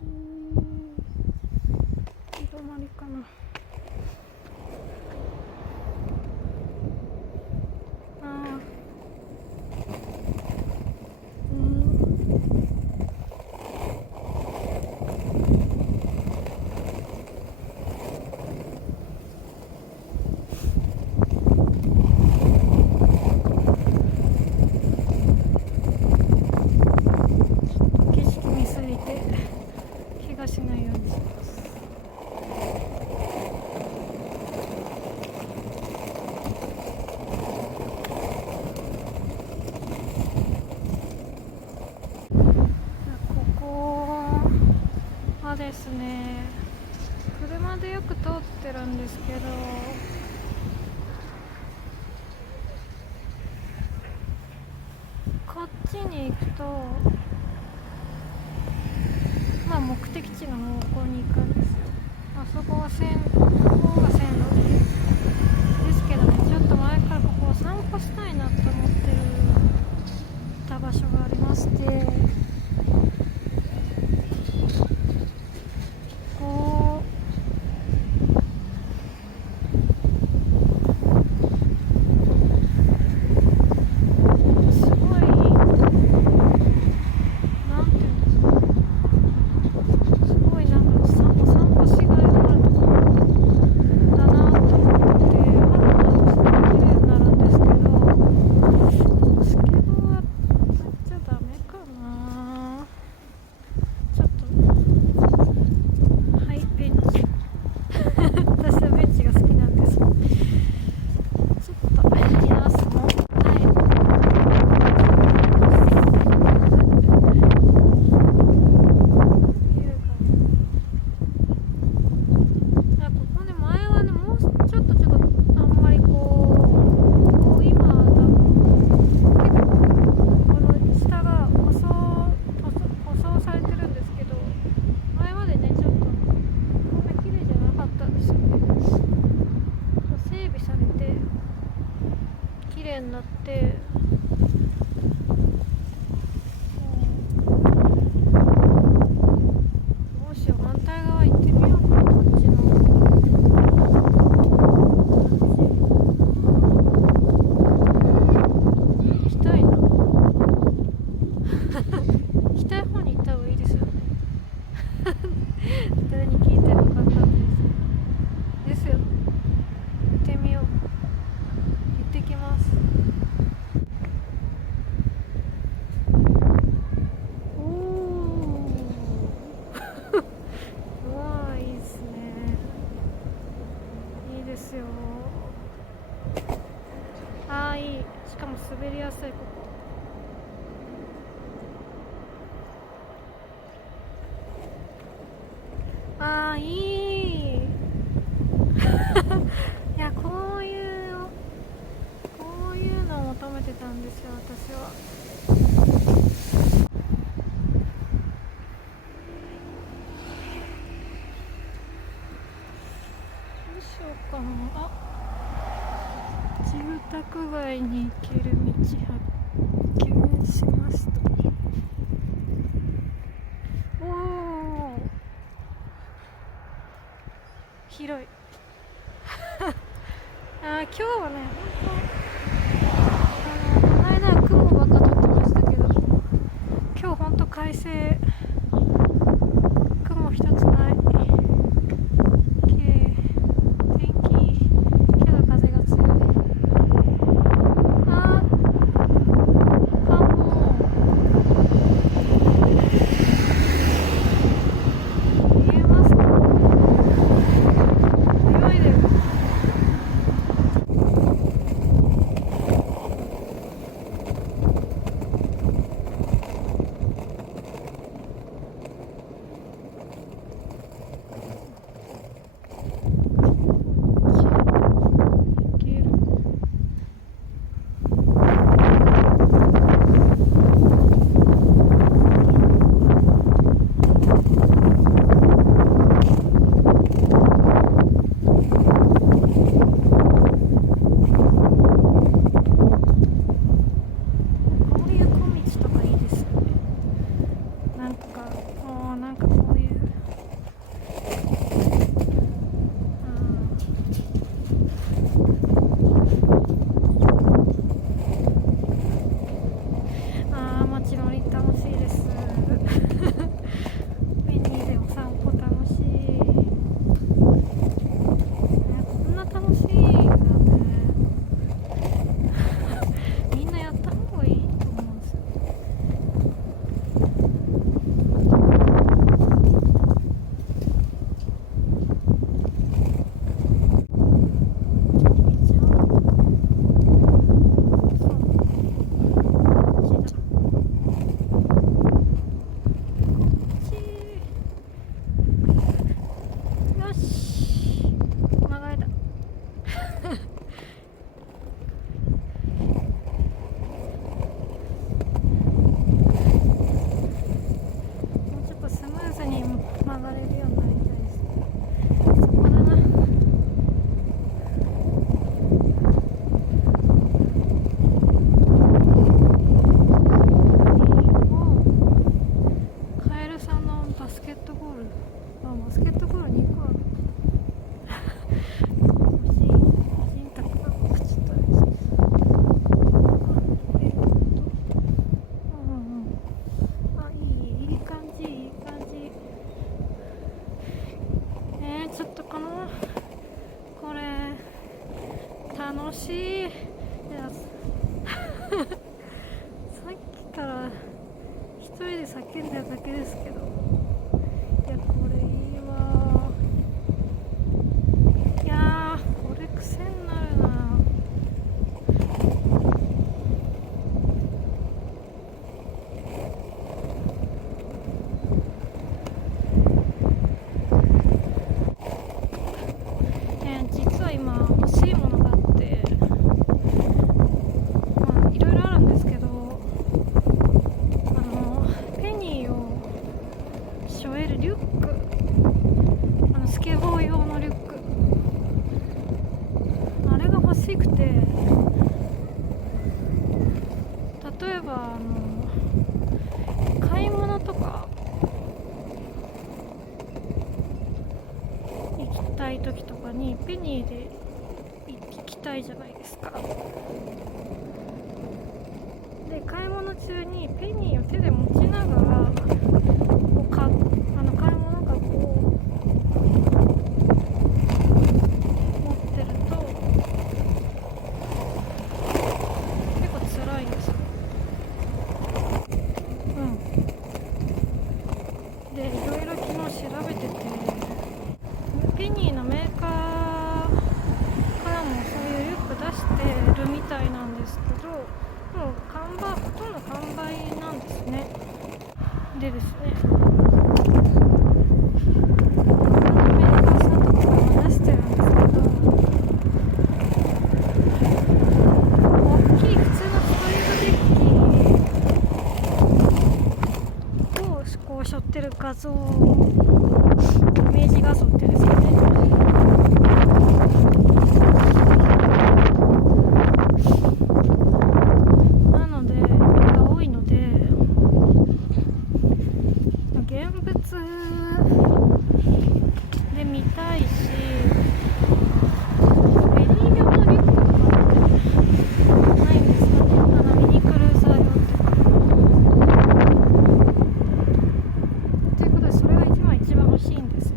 止まりかな。しないようにします。ここはですね、車でよく通ってるんですけど、こっちに行くと目的地の方向に行くんですよ。あそこが線路ですけどね、ちょっと前からここを散歩したいなと思ってた場所がありまして、こうすごいなんていうんですか、すごいなんか散歩しがいのあるところだなと思って、春の綺麗になるんですけど、スケボーはやっちゃダメかな。ちょっとはい、ベンチ私はベンチが好きなんです。ちょっとやりますもん。綺麗になって、どうしよう、反対側行ってみようかな。こっちの行きたいな行きたい方に行った方がいいですよね誰に聞いてるのか分かんないですよ。行ってみよう。行ってきます。おおうわー、いいですね。いいですよ。あー、いい。しかも滑りやすい、ここ。あー、いいいや、こういうのを求めてたんですよ、私は。どうしようかな。住宅街に行ける道発見しました。おー、広い今日はね、この間は雲ばっか撮ってましたけど、今日ほんと快晴、雲一つない、綺麗、天気いいけど風が強い。見えますか？泳いでる。がれるようになりたいです。そこだな。カエルさんのバスケットボール、バスケットボールに行くわ。人宅が口といい感じ、いい感じ。ちょっとこれ楽しい。いやさっきから一人で叫んでるだけですけど、いやこれいいわ。いやこれ癖になるな。実は今欲しいものがあって、いろいろあるんですけど、ペニーを背負えるリュック、スケボー用のリュック、あれが欲しくて、例えば買い物とか行きたい時とかにペニーで行きたいじゃないですか。で買い物中にペニーを手で持ちながらこう買い物かごを持ってると結構辛いんですよ。でいろいろ昨日調べてて、ペニーのメーカーからもそういうリュック出してるみたいなんですけど、もうほとんど完売なんですね。でですね、他のメーカーさんとかも出してるんですけど、大きい普通のストリートデッキをこう背負ってる画像、イメージ画像っていうんですかね。なのでが多いので、現物で見たいし、ベリー用のリュックとかってないんですかね。ミニクルーザー用ということで、それが一番欲しいんですよ。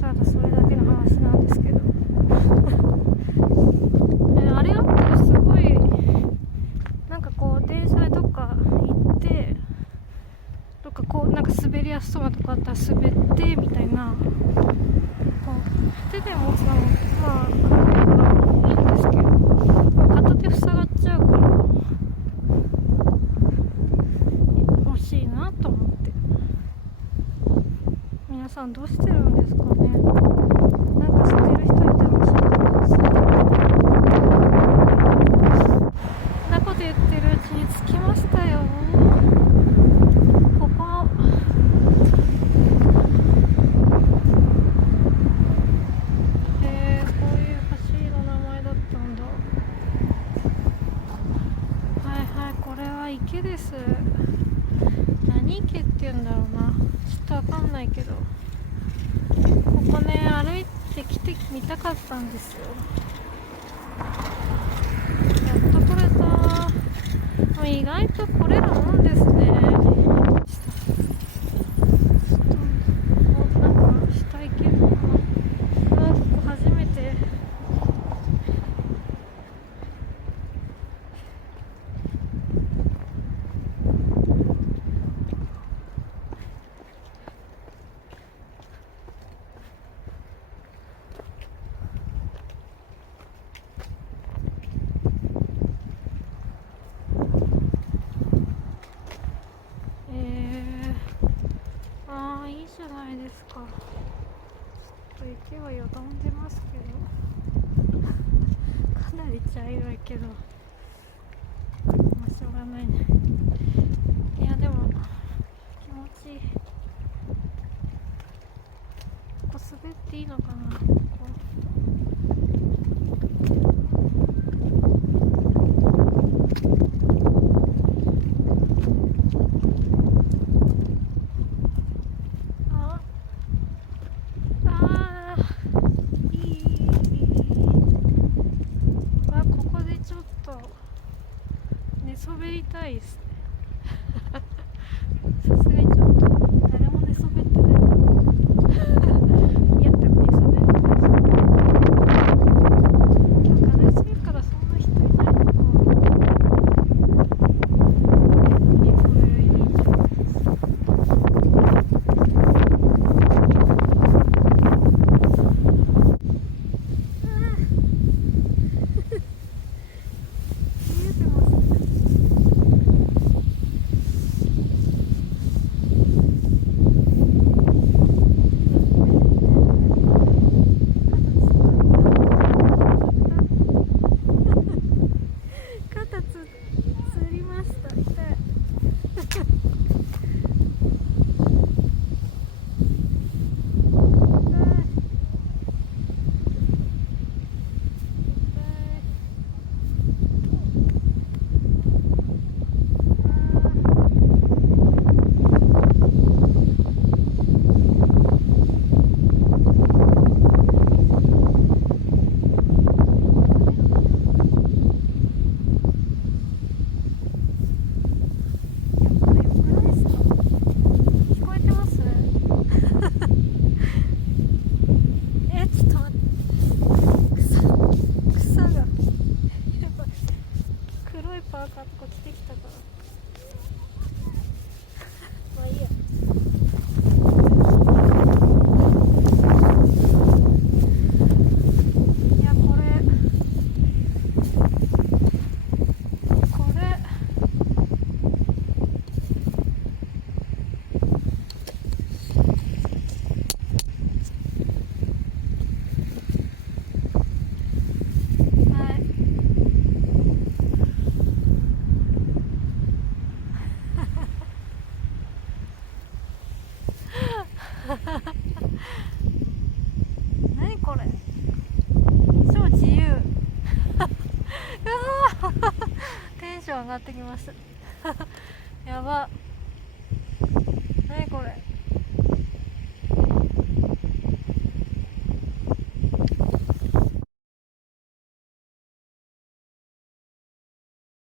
ただそれだけの話なんですけどあれあったらすごい、なんかこう電車でどっか行って、どっかこうなんか滑りやすそうなとこあったら滑ってみたいな、こう手で持つのも軽いからいいんですけど、片手塞がっちゃうから欲しいなと思って。皆さんどうしてるんですかね。なんか知ってる人いたら教えてください。こんなこと言ってるうちに着きましたよ。こここういう橋の名前だったんだ。はいはい、これは池です。何池って言うんだろうな、ちょっとわかんないけど、ここね、歩いてきてみたかったんですよ。やっと来れた。意外と来れるもんですね。なんか下行けるのかな。ここ初めて。いいじゃないですか。ちょっと池はよどんでますけどかなり茶色いけど、しょうがないね。いやでも気持い。ここ滑っていいのかな。滑りたいですね。さすがにちょっと誰も寝そべってないいやでも寝そべりたいです。風強いからそんな人いないのか。いい、これいいじゃないですか。見えてますね。パーカーとか着てきたからまあいいや。いやこれ何これ超自由テンション上がってきましたやば。